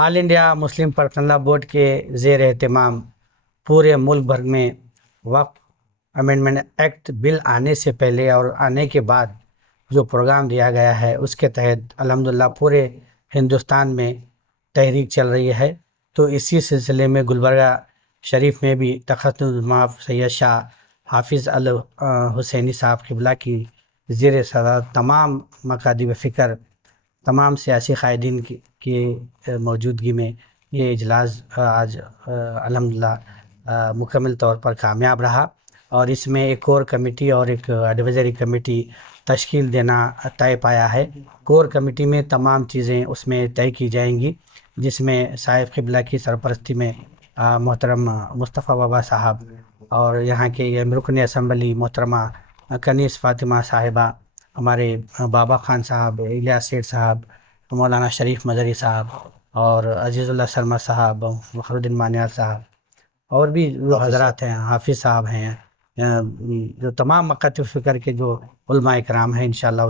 آل India Muslim personal لا board کے زیر اہتمام پورے ملک بھر میں وقف امینڈمنٹ ایکٹ بل آنے سے پہلے اور آنے کے بعد جو پروگرام دیا گیا ہے اس کے تحت الحمدللہ پورے ہندوستان میں تحریک چل رہی ہے. تو اسی سلسلے میں گلبرگہ شریف میں بھی تخت الامام سید شاہ حافظ الحسینی صاحب قبلہ کی زیر صدارت تمام مکاتب فکر، تمام سیاسی قائدین کی موجودگی میں یہ اجلاس آج الحمدللہ مکمل طور پر کامیاب رہا. اور اس میں ایک کور کمیٹی اور ایک ایڈوائزری کمیٹی تشکیل دینا طے پایا ہے. کور کمیٹی میں تمام چیزیں اس میں طے کی جائیں گی، جس میں صاحب قبلہ کی سرپرستی میں محترم مصطفیٰ بابا صاحب اور یہاں کے رکن اسمبلی محترمہ کنیز فاطمہ صاحبہ، ہمارے بابا خان صاحب، الیاس سیٹھ صاحب، مولانا شریف مدری صاحب اور عزیز اللہ سرما صاحب، فخر الدین مانیار صاحب اور بھی جو حضرات ہیں، حافظ صاحب ہیں، جو تمام مکاتب فکر کے جو علماء کرام ہیں انشاءاللہ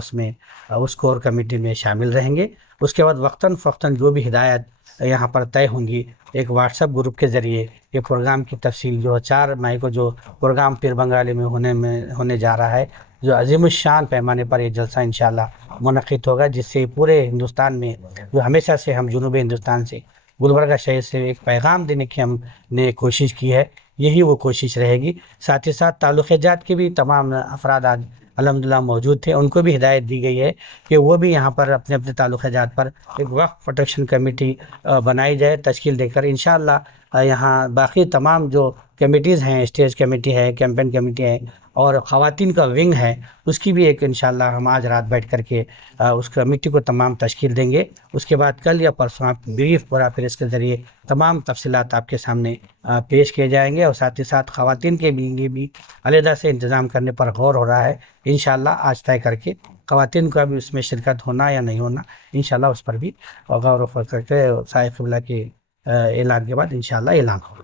اس کور کمیٹی میں شامل رہیں گے. اس کے بعد وقتاً فوقتاً جو بھی ہدایت یہاں پر طے ہوں گی، ایک واٹس ایپ گروپ کے ذریعے یہ پروگرام کی تفصیل جو 4 مئی کو جو پروگرام پیر بنگالی میں ہونے جا رہا ہے، جو عظیم الشان پیمانے پر یہ جلسہ انشاءاللہ منعقد ہوگا، جس سے پورے ہندوستان میں جو ہمیشہ سے ہم جنوبی ہندوستان سے گلبرگہ شہر سے ایک پیغام دینے کی ہم نے کوشش کی ہے، یہی وہ کوشش رہے گی. ساتھ ہی ساتھ تعلق جات کے بھی تمام افراد آج الحمدللہ موجود تھے، ان کو بھی ہدایت دی گئی ہے کہ وہ بھی یہاں پر اپنے اپنے تعلق جات پر ایک وقف پروٹیکشن کمیٹی بنائی جائے تشکیل دے کر. انشاءاللہ یہاں باقی تمام جو کمیٹیز ہیں، اسٹیج کمیٹی ہے، کیمپین کمیٹی ہے اور خواتین کا ونگ ہے، اس کی بھی ایک انشاءاللہ ہم آج رات بیٹھ کر کے اس کمیٹی کو تمام تشکیل دیں گے. اس کے بعد کل یا پرسوں آپ بریف پورا پھر اس کے ذریعے تمام تفصیلات آپ کے سامنے پیش کیے جائیں گے. اور ساتھ ہی ساتھ خواتین کے لیے بھی علیحدہ سے انتظام کرنے پر غور ہو رہا ہے. انشاءاللہ آج طے کر کے خواتین کا بھی اس میں شرکت ہونا یا نہیں ہونا انشاءاللہ اس پر بھی غور و فکر کر کے صاحب قبلہ کے اعلان کے بعد انشاءاللہ اعلان ہوگا.